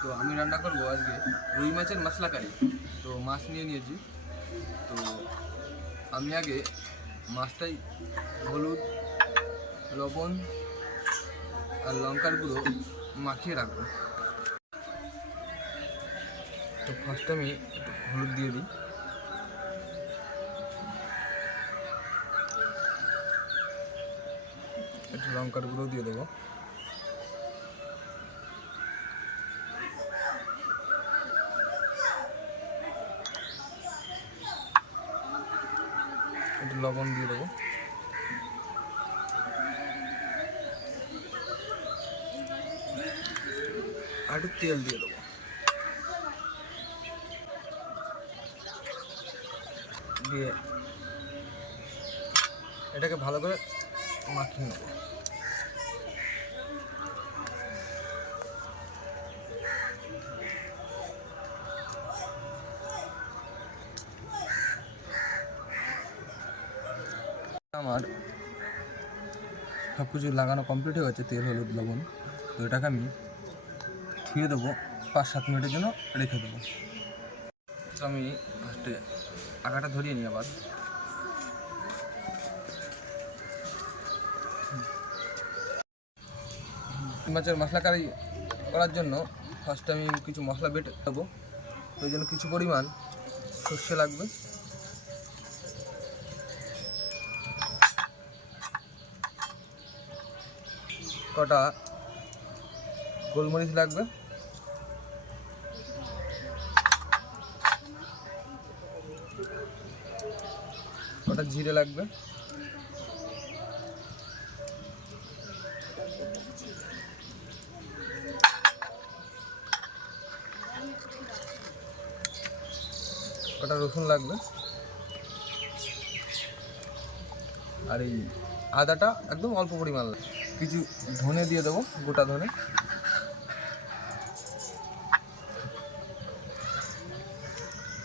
তো আমি রান্না করবো আজকে রুই মাছের মশলা কারি। তো মাছ নিয়ে নিয়েছি। তো আমি আগে মাছটাই হলুদ, লবণ আর লঙ্কার গুঁড়ো মাখিয়ে রাখবো। তো ফার্স্ট আমি একটু হলুদ দিয়ে দিই, একটু লঙ্কার গুঁড়ো দিয়ে দেবো, একটু লবণ দিয়ে দেবো, আর একটু তেল দিয়ে দেবো। দিয়ে এটাকে ভালো করে মাখিয়ে নেবো। আমার সব কিছু লাগানো কমপ্লিট হয়ে গেছে, তেল, হলুদ, লবণ। তো এটাকে আমি ধুয়ে দেবো, 5-7 মিনিটের জন্য রেখে দেবো। তো আমি ফার্স্টে আগাটা ধরিয়ে নিই। আবার মাছের মশলা কারি করার জন্য ফার্স্টে আমি কিছু মশলা বেটে দেবো। তো এই জন্য কিছু পরিমাণ সর্ষে লাগবে, কটা গোলমরিচ লাগবে, কটা জিরে লাগবে, কটা রসুন লাগবে, আর এই আদাটা একদম অল্প পরিমাণ লাগবে। কিছু ধনে দিয়ে দেবো, গোটা ধনে,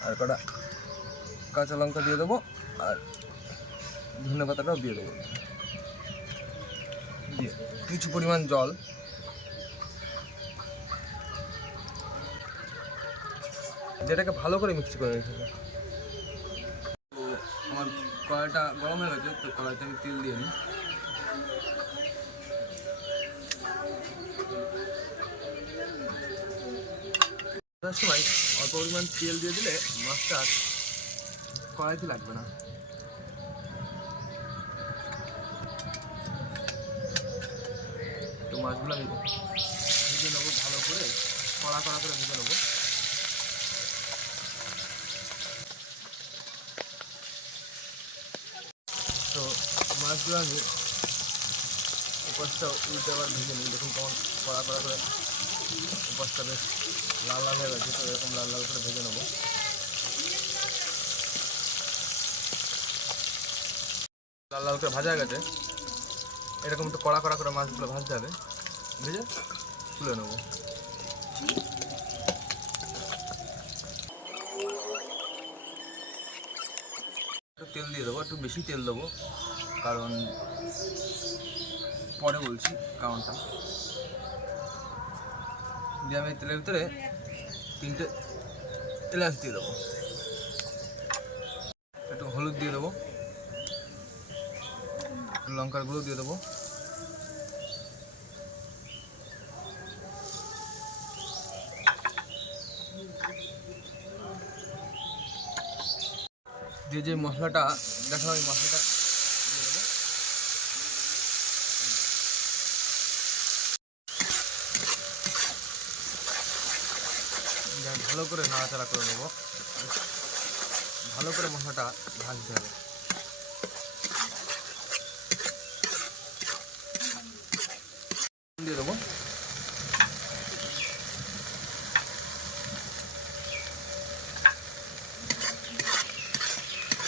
আর কটা কাঁচা লঙ্কা দিয়ে দেবো, আর ধনে পাতাটাও দিয়ে দেবো। দিয়ে কিছু পরিমাণ জল, যেটাকে ভালো করে মিক্স করে রেখে দেবো। তো আমার কড়াইটা গরম হয়ে গেছে, তো কড়াইতে আমি তেল দিয়ে নিই। তার সময় অল্প পরিমাণ তেল দিয়ে দিলে মাছটা কড়াইতে লাগবে না। তো মাছগুলো আমি ভেজে নেবো ভালো করে, কড়া কড়া করে ভেজে নেবো। তো মাছগুলো আমি উপাসটা উল্টে আবার ভেজে নিই। দেখুন কেমন কড়া কড়া করে উপাসটা বেশ লাল লাল হয়ে গেছে। তো এরকম লাল লাল করে ভেজে নেবো। লাল লাল করে ভাজা হয়ে গেছে, এরকম একটু কড়া কড়া করে মাছগুলো ভাজতে হবে, ভেজে তুলে নেবো। একটু তেল দিয়ে দেবো, একটু বেশি তেল দেবো, কারণ পরে বলছি কারণটা। দিয়ে আমি তেলের ভিতরে 3টে এলাচ দিয়ে দেবো, একটু হলুদ দিয়ে দেবো, লঙ্কার গুঁড়ো দিয়ে দেবো, দিয়ে যে মশলাটা দেখালাম ওই মশলাটা দিয়ে দেবো। ভালো করে নাড়াচাড়া করে নেবো, ভালো করে মশলাটা ভাজতে হবে। দিয়ে দেবো,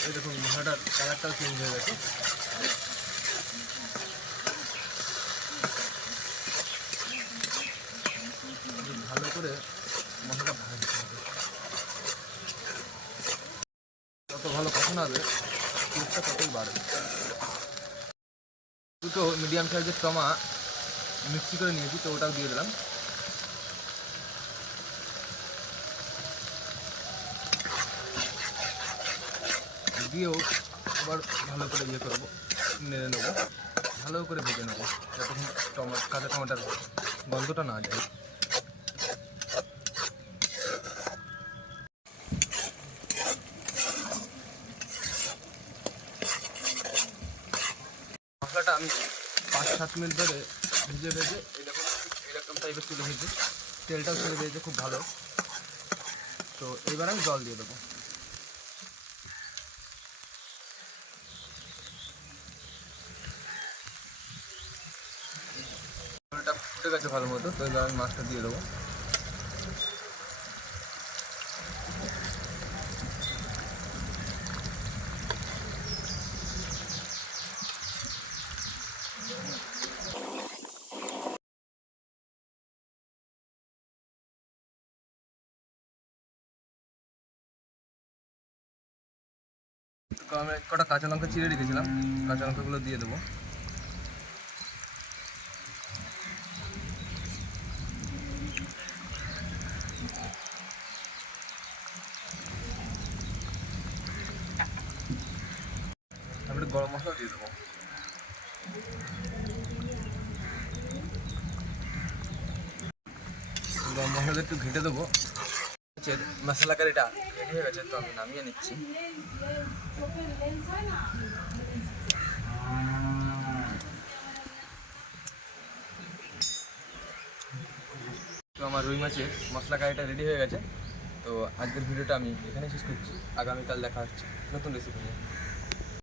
এই দেখুন মশলাটার কালারটাও চেঞ্জ হয়ে গেছে। ভালো করে মশলাটা ভাজতে হবে, যত ভালো কষানো হবে টেস্টটা ততই বাড়বে। দুটো মিডিয়াম সাইজের টমা মিক্সি করে নিয়েছি, তো ওটাও দিয়ে দিলাম। দিয়েও আবার ভালো করে ইয়ে করবো, নেড়ে নেবো, ভালো করে ভেজে নেবো যতক্ষণ কাঁচা টমেটোর গন্ধটা না যায়। মশলাটা আমি 5-7 মিনিট ধরে ভেজে ভেজে এরকম টাইপের তুলে ভেজে তেলটাও ছেড়ে দিয়েছে খুব ভালো। তো এবার আমি জল দিয়ে দেবো। জলটা ফুটে গেছে ভালো মতো, তো এবার আমি মাছটা দিয়ে দেবো। তো আমি কটা কাঁচা লঙ্কা চিড়ে রেখেছিলাম, কাঁচা লঙ্কাগুলো দিয়ে দেবো। তারপরে গরম মশলা দিয়ে দেবো। গরম মশলা একটু ঘেঁটে দেবো। মশলা কারিটা রেডি হয়ে গেছে, তো আমি নামিয়ে নিচ্ছি। তো আমার রুই মাছের মশলা কারিটা রেডি হয়ে গেছে। তো আজকের ভিডিওটা আমি এখানে শেষ করছি। আগামীকাল দেখা হচ্ছে নতুন রেসিপি নিয়ে।